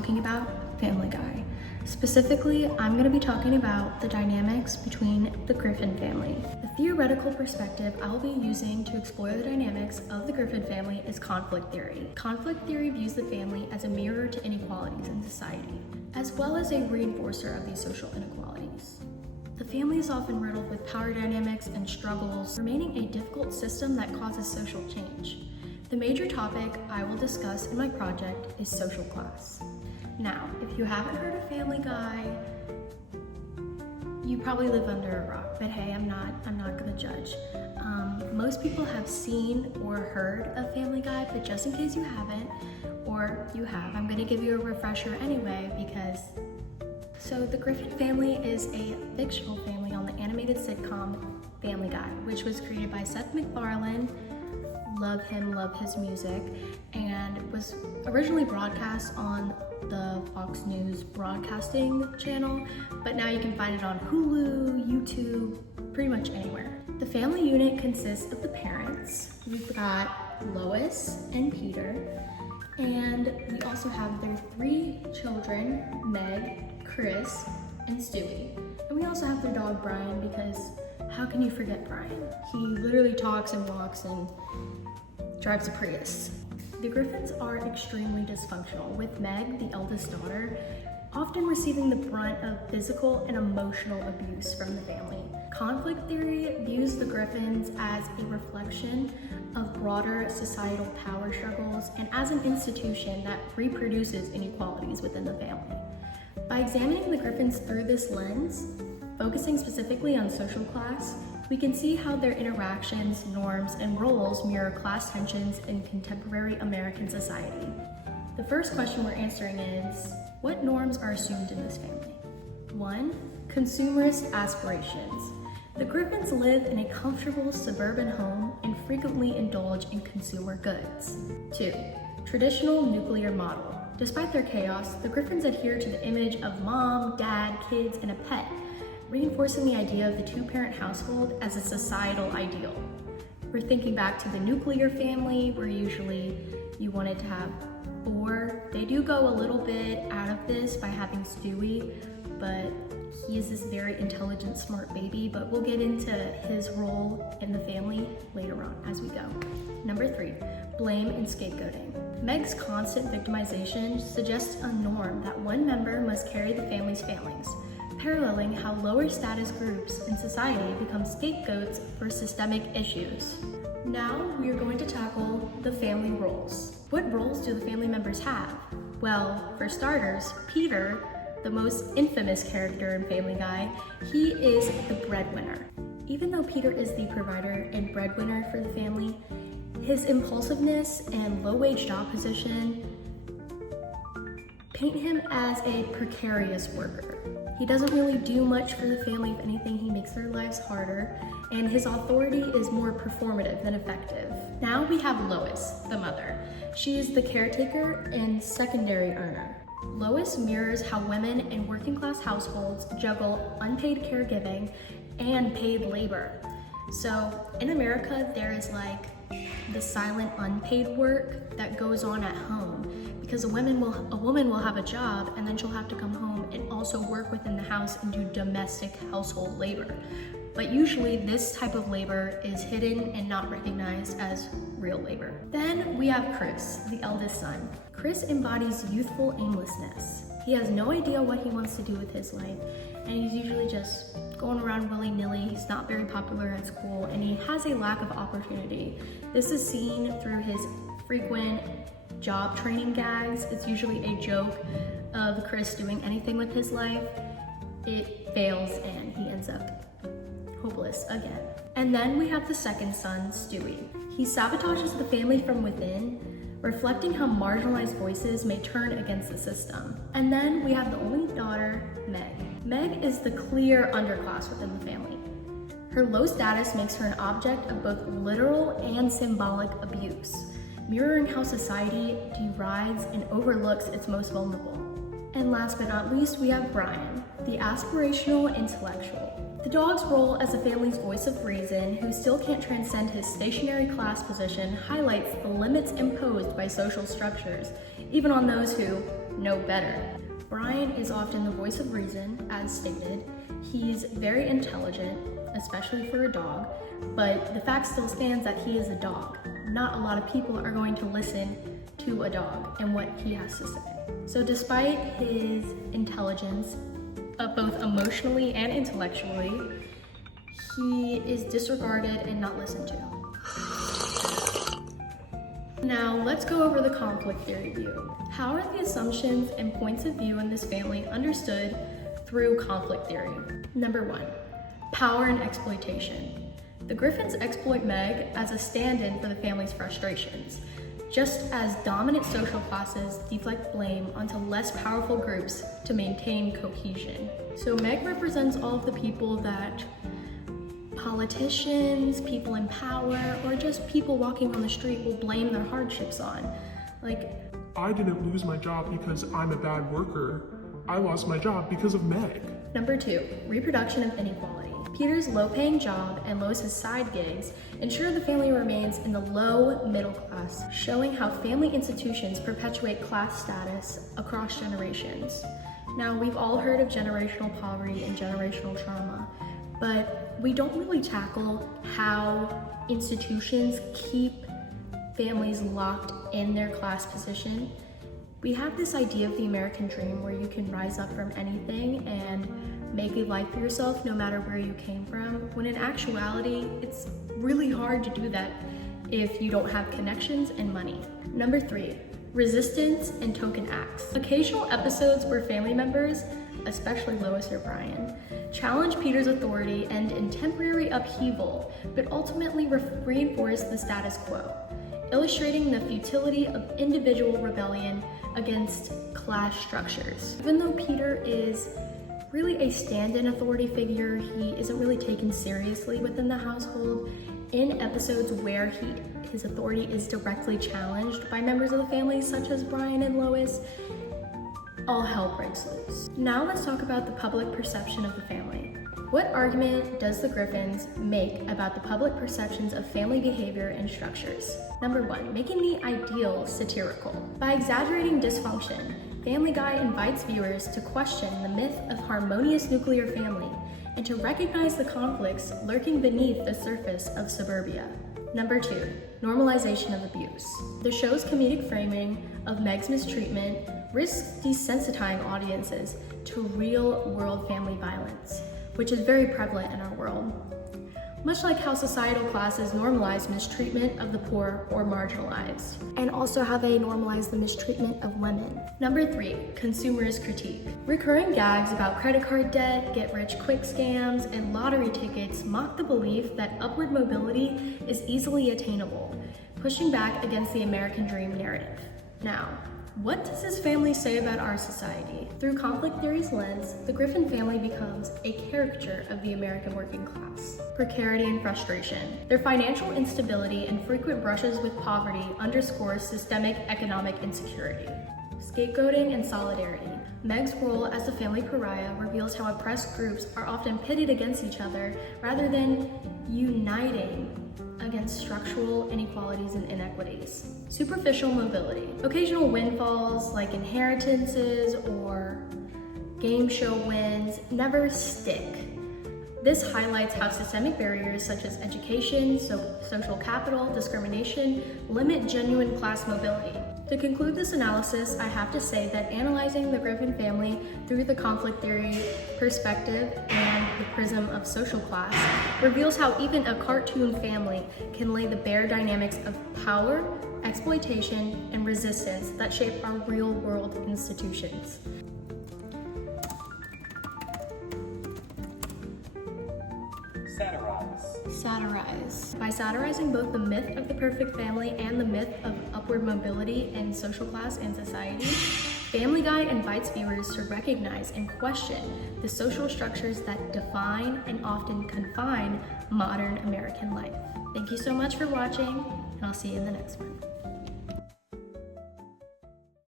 talking about Family Guy. Specifically, I'm going to be talking about the dynamics between the Griffin family. The theoretical perspective I'll be using to explore the dynamics of the Griffin family is conflict theory. Conflict theory views the family as a mirror to inequalities in society, as well as a reinforcer of these social inequalities. The family is often riddled with power dynamics and struggles, remaining a difficult system that causes social change. The major topic I will discuss in my project is social class. Now, if you haven't heard of Family Guy, you probably live under a rock, but hey, I'm not gonna judge. Most people have seen or heard of Family Guy, but just in case you haven't, or you have, I'm gonna give you a refresher anyway, because so the Griffin family is a fictional family on the animated sitcom Family Guy, which was created by Seth MacFarlane. Love him, love his music, and was originally broadcast on the Fox News broadcasting channel, but now you can find it on Hulu, YouTube, pretty much anywhere. The family unit consists of the parents. We've got Lois and Peter, and we also have their 3 children, Meg, Chris, and Stewie. And we also have their dog Brian, because how can you forget Brian? He literally talks and walks and drives a Prius. The Griffins are extremely dysfunctional, with Meg, the eldest daughter, often receiving the brunt of physical and emotional abuse from the family. Conflict theory views the Griffins as a reflection of broader societal power struggles and as an institution that reproduces inequalities within the family. By examining the Griffins through this lens, focusing specifically on social class, we can see how their interactions, norms, and roles mirror class tensions in contemporary American society. The first question we're answering is, what norms are assumed in this family? 1. Consumerist aspirations. The Griffins live in a comfortable suburban home and frequently indulge in consumer goods. 2. Traditional nuclear model. Despite their chaos, the Griffins adhere to the image of mom, dad, kids, and a pet, reinforcing the idea of the 2-parent household as a societal ideal. We're thinking back to the nuclear family, where usually you wanted to have 4. They do go a little bit out of this by having Stewie, but he is this very intelligent, smart baby, but we'll get into his role in the family later on as we go. Number 3, blame and scapegoating. Meg's constant victimization suggests a norm that one member must carry the family's failings, paralleling how lower status groups in society become scapegoats for systemic issues. Now we are going to tackle the family roles. What roles do the family members have? Well, for starters, Peter, the most infamous character in Family Guy, he is the breadwinner. Even though Peter is the provider and breadwinner for the family, his impulsiveness and low-wage job position paint him as a precarious worker. He doesn't really do much for the family. If anything, he makes their lives harder, and his authority is more performative than effective. Now we have Lois, the mother. She is the caretaker and secondary earner. Lois mirrors how women in working class households juggle unpaid caregiving and paid labor. So in America, there is like the silent unpaid work that goes on at home, because a woman will have a job and then she'll have to come home and also work within the house and do domestic household labor. But usually this type of labor is hidden and not recognized as real labor. Then we have Chris, the eldest son. Chris embodies youthful aimlessness. He has no idea what he wants to do with his life, and he's usually just going around willy-nilly. He's not very popular at school, and he has a lack of opportunity. This is seen through his frequent job training gags. It's usually a joke of Chris doing anything with his life. It fails and he ends up hopeless again. And then we have the second son, Stewie. He sabotages the family from within, reflecting how marginalized voices may turn against the system. And then we have the only daughter, Meg. Meg is the clear underclass within the family. Her low status makes her an object of both literal and symbolic abuse, mirroring how society derides and overlooks its most vulnerable. And last but not least, we have Brian, the aspirational intellectual. The dog's role as the family's voice of reason, who still can't transcend his stationary class position, highlights the limits imposed by social structures, even on those who know better. Brian is often the voice of reason, as stated. He's very intelligent, especially for a dog, but the fact still stands that he is a dog. Not a lot of people are going to listen to a dog and what he has to say. So despite his intelligence, both emotionally and intellectually, he is disregarded and not listened to. Now let's go over the conflict theory view. How are the assumptions and points of view in this family understood through conflict theory? Number 1, power and exploitation. The Griffins exploit Meg as a stand-in for the family's frustrations, just as dominant social classes deflect blame onto less powerful groups to maintain cohesion. So Meg represents all of the people that politicians, people in power, or just people walking on the street will blame their hardships on. Like, I didn't lose my job because I'm a bad worker. I lost my job because of Meg. Number 2, reproduction of inequality. Peter's low-paying job and Lois's side gigs ensure the family remains in the low middle class, showing how family institutions perpetuate class status across generations. Now, we've all heard of generational poverty and generational trauma, but we don't really tackle how institutions keep families locked in their class position. We have this idea of the American dream where you can rise up from anything and make a life for yourself no matter where you came from, when in actuality, it's really hard to do that if you don't have connections and money. Number 3, resistance and token acts. Occasional episodes where family members, especially Lois or Brian, challenge Peter's authority and in temporary upheaval, but ultimately reinforce the status quo, illustrating the futility of individual rebellion against class structures. Even though Peter is really a stand-in authority figure, he isn't really taken seriously within the household. In episodes where his authority is directly challenged by members of the family, such as Brian and Lois, all hell breaks loose. Now let's talk about the public perception of the family. What argument does the Griffins make about the public perceptions of family behavior and structures? Number 1, making the ideal satirical. By exaggerating dysfunction, Family Guy invites viewers to question the myth of harmonious nuclear family and to recognize the conflicts lurking beneath the surface of suburbia. Number 2, normalization of abuse. The show's comedic framing of Meg's mistreatment risks desensitizing audiences to real-world family violence, which is very prevalent in our world. Much like how societal classes normalize mistreatment of the poor or marginalized, and also how they normalize the mistreatment of women. Number 3, consumerist critique. Recurring gags about credit card debt, get-rich-quick scams, and lottery tickets mock the belief that upward mobility is easily attainable, pushing back against the American dream narrative. Now, what does this family say about our society? Through conflict theory's lens, the Griffin family becomes a caricature of the American working class. Precarity and frustration. Their financial instability and frequent brushes with poverty underscores systemic economic insecurity. Scapegoating and solidarity. Meg's role as the family pariah reveals how oppressed groups are often pitted against each other rather than uniting against structural inequalities and inequities. Superficial mobility. Occasional windfalls like inheritances or game show wins never stick. This highlights how systemic barriers such as education, social capital, discrimination limit genuine class mobility. To conclude this analysis, I have to say that analyzing the Griffin family through the conflict theory perspective and the prism of social class reveals how even a cartoon family can lay the bare dynamics of power, exploitation, and resistance that shape our real-world institutions. Satirize. By satirizing both the myth of the perfect family and the myth of upward mobility in social class and society, Family Guy invites viewers to recognize and question the social structures that define and often confine modern American life. Thank you so much for watching, and I'll see you in the next one.